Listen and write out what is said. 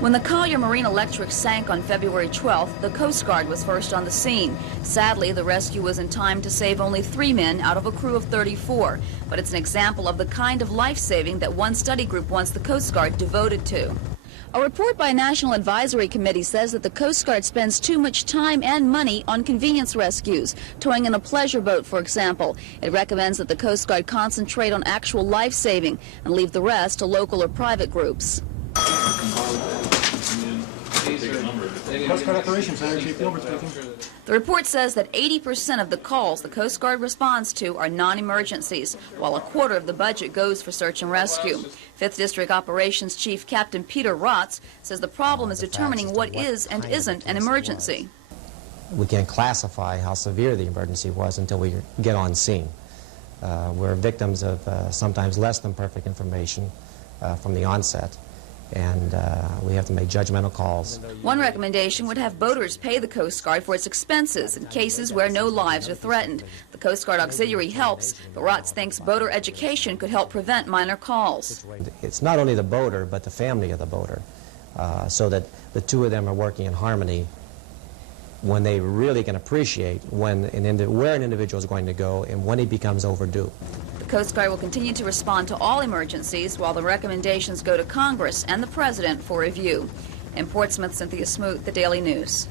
When the Collier Marine Electric sank on February 12th, the Coast Guard was first on the scene. Sadly, the rescue was in time to save only 3 men out of a crew of 34. But it's an example of the kind of life-saving that one study group wants the Coast Guard devoted to. A report by a National Advisory Committee says that the Coast Guard spends too much time and money on convenience rescues, towing in a pleasure boat, for example. It recommends that the Coast Guard concentrate on actual life-saving and leave the rest to local or private groups. Coast Guard Operations Center, Chief Gilbert speaking. The report says that 80% of the calls the Coast Guard responds to are non-emergencies, while a quarter of the budget goes for search and rescue. 5th District Operations Chief Captain Peter Rotz says the problem is determining what is and isn't an emergency. We can't classify how severe the emergency was until we get on scene. We're victims of sometimes less than perfect information from the onset, and we have to make judgmental calls. One recommendation would have boaters pay the Coast Guard for its expenses in cases where no lives are threatened. The Coast Guard Auxiliary helps, but Rotz thinks boater education could help prevent minor calls. It's not only the boater, but the family of the boater, so that the two of them are working in harmony when they really can appreciate where an individual is going to go and when he becomes overdue. The Coast Guard will continue to respond to all emergencies while the recommendations go to Congress and the President for review. In Portsmouth, Cynthia Smoot, The Daily News.